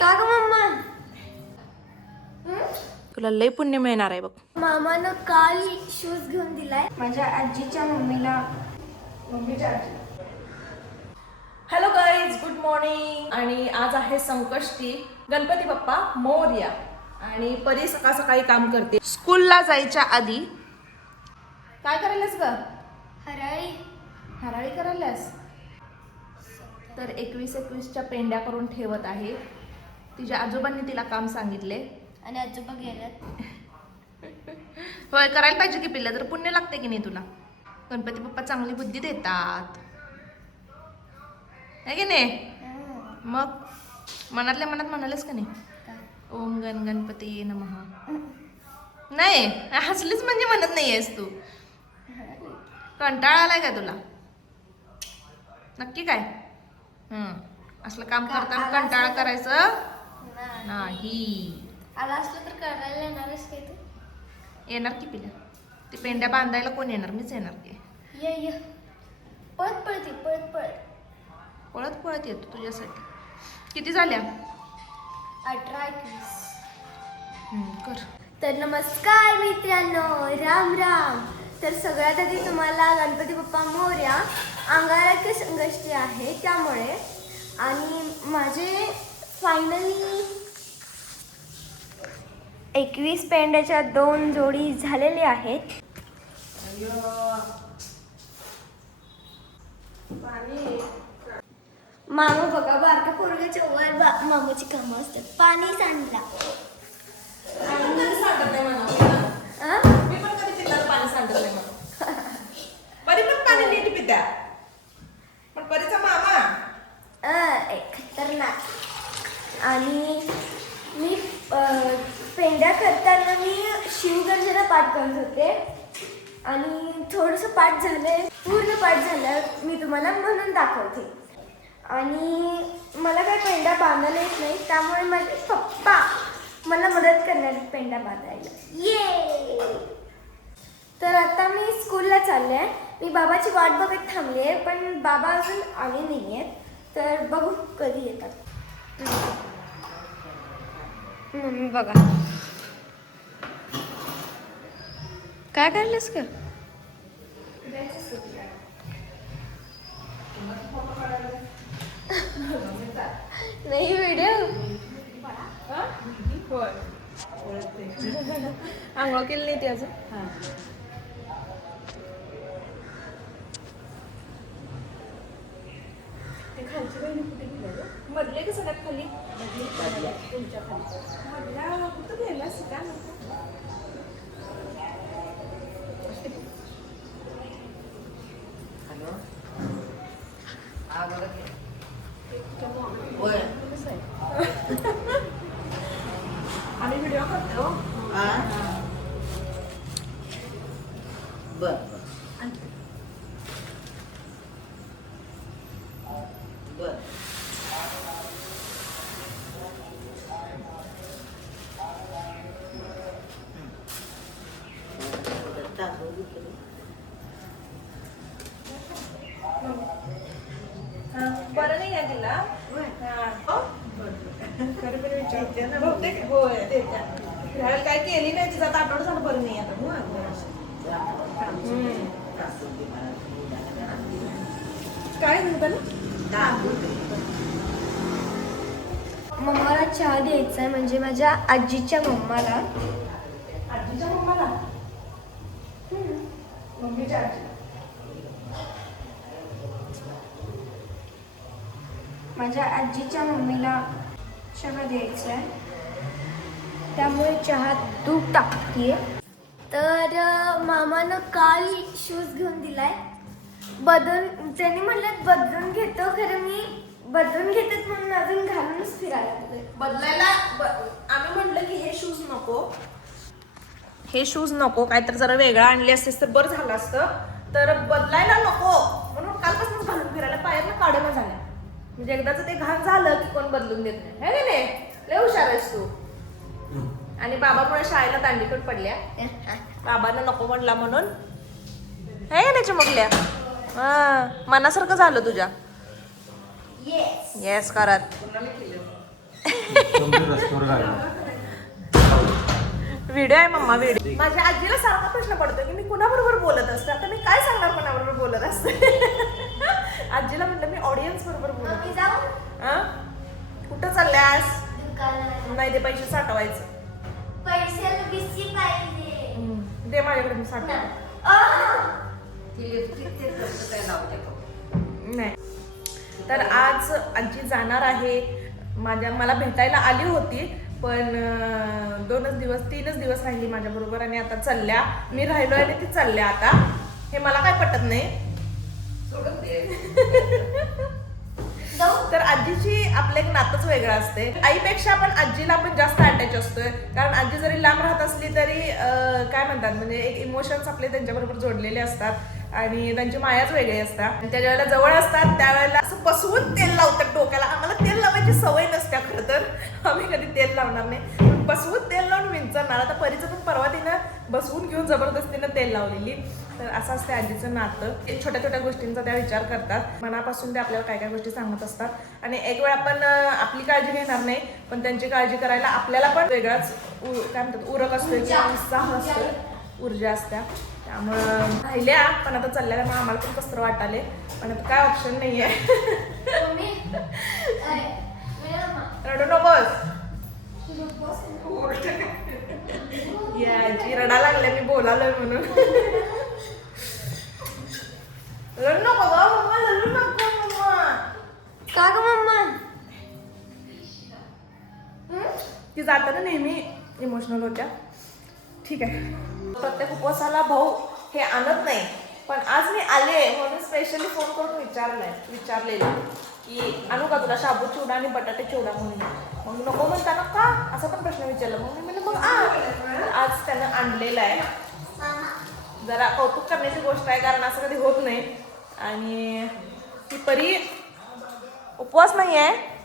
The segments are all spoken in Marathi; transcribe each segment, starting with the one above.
का ग मम्मा? तुला लय पुण्य मिळणार आहे बघ. मामानं काल शूज घेऊन दिलाय माझ्या आजीच्या मम्मीला. Hello guys, good morning. आणि आज आहे संकष्टी. गणपती बाप्पा मोरया. आणि परी सकाळ सकाळी काम करते. स्कूलला जायच्या आधी काय करायलास ग? हराळी. हराळी करायलास? तर 21-21च्या पेंड्या करून ठेवत आहे. तिच्या आजोबांनी तिला काम सांगितले आणि आजोबा गेल्यात. होय, करायला पाहिजे की पिल्ला, तर पुण्य लागते की नाही तुला. गणपती बाप्पा चांगली बुद्धी देतात, है की नाही? मग मनातल्या मनात म्हणालेस का नाही? ओम गण गणपती नमः. नाही, हसलीच म्हणजे म्हणत नाही आहेस तू. कंटाळा आलाय का तुला? नक्की काय? असलं काम करताना कंटाळा करायचं नाही. आला असलं तर करायला येणारच काय तू? येणार की पिल्या. ती पेंड्या बांधायला कोण येणार? मीच येणार की. ये पळत पळते पळत पळत. पळत पळत येतो तुझ्यासाठी. किती झाल्या? 18-21. कर. तर नमस्कार मित्रांनो, राम राम. तर सगळ्यात आधी तुम्हाला गणपती बाप्पा मोरया. अंगारकी संकष्टी आहे त्यामुळे. आणि माझे फायनली 21 पेंड्याच्या 2 जोडी झालेले आहेत. मामा बघा, बारक्या पोरग्याच्या वर मामाची कामं असतात. पाणी सांडला. मी पण कधी पिताना पाणी सांडत नाही म्हणून. परी पण पाणी नीट पित्या, पण परीचा मामा खतरनाक. आणि मी पेंड्या करताना मी शिवगर्जना पाठ करत होते. आणि थोडंसं पाठ झालंय, पूर्ण पाठ झालं मी तुम्हाला म्हणून दाखवते. आणि मला काय पेंड्या बांधायला येत नाही, त्यामुळे माझे पप्पा मला मदत करणार पेंड्या बांधायला. ये. तर आता मी स्कूलला चालले आहे. मी बाबाची वाट बघत थांबली आहे, पण बाबा अजून आले नाही आहेत. तर बघू कधी येतात. मम्मी बघा काय करलेस का? नाही व्हिडिओ. होय, आंघोळ केली नाही ती अजून. ते खालची बहिणी कुठे गेल्या? मधले का सगळ्यात खाली? तुमच्या खाली मधल्या कुठं गेलास का? आम्ही व्हिडिओ करतो. बरं नाही आहे तिला. बहुतेक होय देत्या. फिरायला काय केली नाही तिचा, आता आठवडा झालं बरं नाही आता. काय म्हणता ना? मम्माला चहा द्यायचा आहे, म्हणजे माझ्या आजीच्या मम्माला. आजीच्या मम्माला? मम्मीच्या आजी. माझ्या आजीच्या मम्मीला चहा द्यायचा आहे, त्यामुळे चहात दूध टाकते. तर मामानं काल शूज घेऊन दिलाय. त्यांनी म्हणलं बदलून घेतो, खरं मी बदलून घेतात म्हणून अजून घालूनच फिरायला लागले. बदलायला आम्ही म्हटलं की हे शूज नको, हे शूज नको, काहीतरी जरा वेगळं आणले असतेस तर बरं झालं असतं. तर बदलायला नको म्हणून कालपासूनच घालून फिरायला पायानं काढणं झाल्या. म्हणजे एकदाच ते घाण झालं की कोण बदलून देत नाही, है की नाही? लय हुशार आहेस तू. आणि बाबामुळे शाळेला दांडीकट पडल्या. बाबांना नको म्हणला म्हणून, है का नाही चिमुकल्या? मनासारखं झालं तुझ्या. येस करत. व्हिडिओ आहे मम्मा व्हिडिओ. माझ्या आजीला सारखा प्रश्न पडतो की मी कुणाबरोबर बोलत असते. आता मी काय सांगणार कुणाबरोबर बोलत असते. आजीला म्हटलं मी ऑडियन्स बरोबर बोलत. मम्मी जाऊ कुठं चालल्यास? दुकानात. नाही ते पैसे साठवायचं. पैशाला बिस्सी पाहिजे. दे माझ्याकडे मी साठव. नाही तर आज आजी जाणार आहे. मला भेटायला आली होती पण 3च दिवस राहिली माझ्या बरोबर आणि आता चालल्या. मी राहिलोय आणि ती चालल्या आता. हे मला काय पटत नाही. तर आजीची आपलं एक नातंच वेगळं असते. आईपेक्षा आपण आजीला आपण जास्त अटॅच असतोय. कारण आजी जरी लांब राहत असली तरी काय म्हणतात म्हणजे एक इमोशन्स आपले त्यांच्याबरोबर जोडलेले असतात आणि त्यांची मायाच वेगळी असतात. आणि त्या ज्यावेळेला जवळ असतात त्यावेळेला असं बसवून तेल लावतात डोक्याला. आम्हाला तेल लावायची सवय नसते खरं तर. आम्ही कधी तेल लावणार नाही पण बसवून तेल लावून विंचरणार. आता परीचं पण परवा तिनं बसवून घेऊन जबरदस्तीनं तेल लावलेली. तर असं असते आजीचं नातं. छोट्या छोट्या गोष्टींचा त्या विचार करतात. मनापासून ते आपल्याला काय काय गोष्टी सांगत असतात आणि एक वेळ आपण आपली काळजी घेणार नाही पण त्यांची काळजी करायला आपल्याला पण वेगळाच काय म्हणतात उरक असतो किंवा उत्साह असतो, ऊर्जा असत्या. त्यामुळं राहिल्या पण आता चालल्या मग आम्हाला पण कसं वाटाले पण आता काय ऑप्शन नाही आहे. रडू नकोस. याची रडा लागल्या मी बोलालोय म्हणून. रडू नको ग मम्मा, रडू नको मम्मा. का ग मम्मा? ती जाताना नेहमी इमोशनल होत्या. ठीक आहे प्रत्येक उपवासाला भाऊ हे आणत नाही पण आज मी आले म्हणून स्पेशली फोन करून विचारलेलं की आणू का तुला शाबू चिवडा आणि बटाटे चिवडा म्हणून. मग नको म्हणताना का असा पण प्रश्न विचारला. मग मी म्हणलं मग आज त्यानं आणलेलं आहे. जरा कौतुक करण्याची गोष्ट आहे कारण असं कधी होत नाही. आणि ती परी उपवास नाही आहे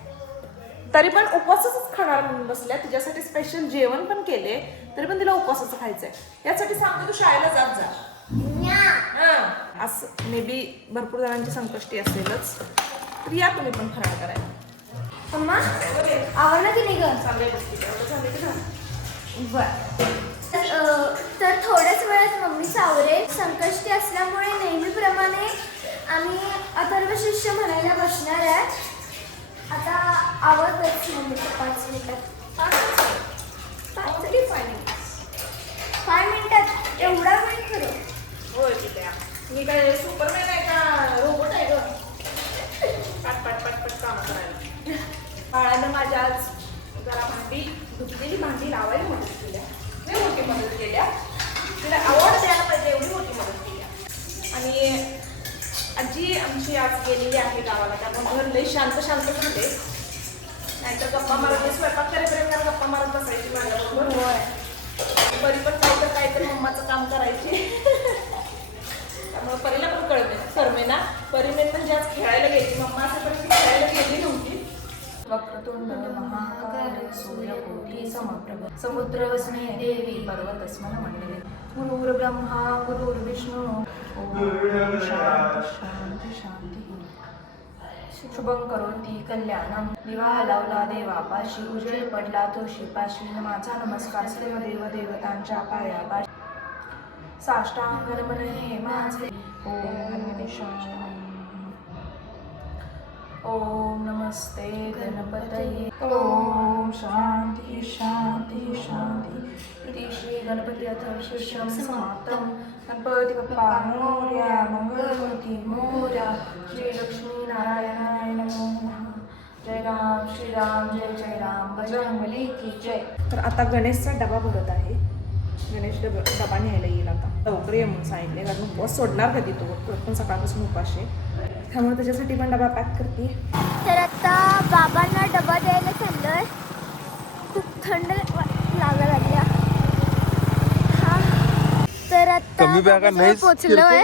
तरी पण उपवासच खाणार म्हणून बसल्या. तिच्यासाठी स्पेशल जेवण पण केले तरी पण तिला उपवासाचं खायचंय. यासाठी सांगते तू शाळेला जात जा. असं मे बी भरपूर जणांची संकष्टी असेलच तर या तुम्ही पण फराळ करायला. मम्मा आवडलं की नाही ग? तर थोड्याच वेळात मम्मीचं आवरेल. संकष्टी असल्यामुळे नेहमीप्रमाणे आम्ही अथर्व शिष्य म्हणायला बसणार आहे. आता आवडतच मम्मीचं 5 मिनिटात. 5 मिनिटात एवढा वेळ खरं? होय ठीक आहे. मी काय सुपरमॅन आहे का रोबोट आहे ग? पट काम करायला. बाळानं माझ्या आज जरा धुतलेली भांडी लावायला मदत केल्या. नाही मोठी मदत केल्या. तिला आवड द्यायला पाहिजे एवढी मोठी मदत केल्या. आणि आजी आमची आज गेलेली आहे गावाला त्यामुळे घर लई शांत होते. नाहीतर गप्पा मारत स्वयंपाक करेपर्यंत गप्पा मारत बसायची माझ्याबरोबर. परी पण काहीतरी मम्माचं काम करायची. त्यामुळे परीला पण कळते करमे ना. परीने पण जास्त खेळायला गेली. मम्मा असेपर्यंत खेळायला गेली नव्हती. वक्रतुंड महाकाय सूर्यकोटी समप्रभ समुद्रवसने देवी पर्वतस्मन मंडले गुरुर्ब्रह्मा गुरुर्विष्णू ओम शांती शांती. शुभं करोती कल्याणम. दिवा लावला देवापाशी उजेड पडला तुळशीपाशी. माझा नमस्कार सर्व देवदेवतांच्या पायापाशी. साष्टांग नमन हे माझे. ओम नमस्ते गणपतये. ओम शांती शांती शांती. इति श्री गणपती अथर्वशीर्षं समाप्तं. गणपती बाप्पा मोरया मंगलमूर्ती मोरया. श्री लक्ष्मी नारायणाय नमो नमः. जय राम श्रीराम जय राम बजरंगबली की जय. तर आता गणेशचा डबा भरत आहे. गणेश डबा न्यायला येईल आता. लवकर ये म्हणून सांगितले कारण उपवास सोडणार कधी तो पण सकाळपासून उपास आहे त्यामुळे त्याच्यासाठी पण डबा पॅक करते. तर आता बाबांना डबा द्यायला चाललोय. खूप थंड लागायला लागल्या. हा तर आता बाबाजवळ पोचलोय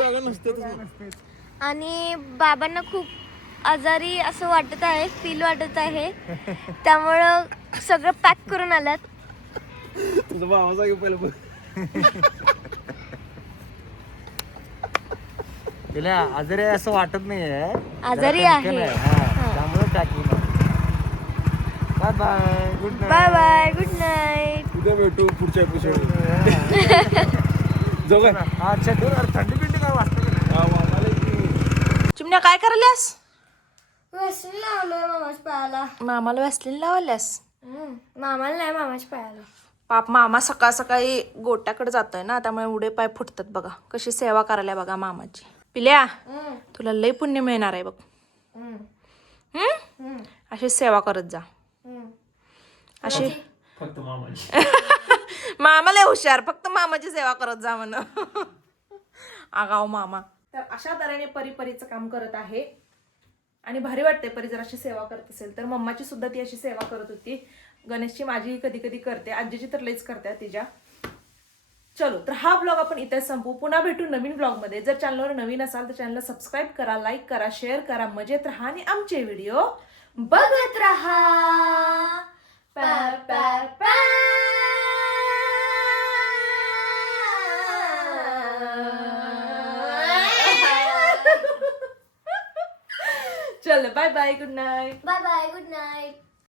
आणि बाबांना खूप आजारी असं वाटत आहे. फील वाटत आहे त्यामुळं सगळं पॅक करून आल्यात. तुझं बाबा सांग पहिलं तिला आजारी असं वाटत नाहीये. आजारी आहे त्यामुळे bye bye goodbye bye good night. उद्या भेटू पुढच्या एपिसोड. जाऊ का? अच्छा थंडी बिंडी काय वाजता? चिमण्या काय करायल्यास? वॅसलीन लावलोय मामाच्या पायाला. मामाला वॅसलीन लावल्यास? मामाला नाही, मामाच्या पायाला. पाप मामा सकाळ सकाळी गोट्याकडे जातोय ना, त्यामुळे उडे पाय फुटतात बघा. कशी सेवा करायला बघा मामाची. पिल्या तुला लय पुण्य मिळणार आहे बघ. अशी सेवा करत जा. अशी फक्त मामाची. मामा लय हुशार, फक्त मामाची सेवा करत जा म्हण. आगाव मामा. तर अशा तऱ्हेने परीचं काम करत आहे आणि भारी वाटते. परी जर अशी सेवा करत असेल तर मम्माची सुद्धा ती अशी सेवा करत होती. गणेशची माझी कधी कधी करते, आजीची तर लईच करते तिच्या. चलो तर हा ब्लॉग आपण इथे संपू. पुन्हा भेटू नवीन ब्लॉगमध्ये. जर चॅनलवर नवीन असाल तर चॅनलला सबस्क्राईब करा, लाईक करा, शेअर करा, मजेत राहा आणि आमचे व्हिडिओ बघत राहा. पॅ पॅ पॅ. चल bye bye good night. Bye bye good night.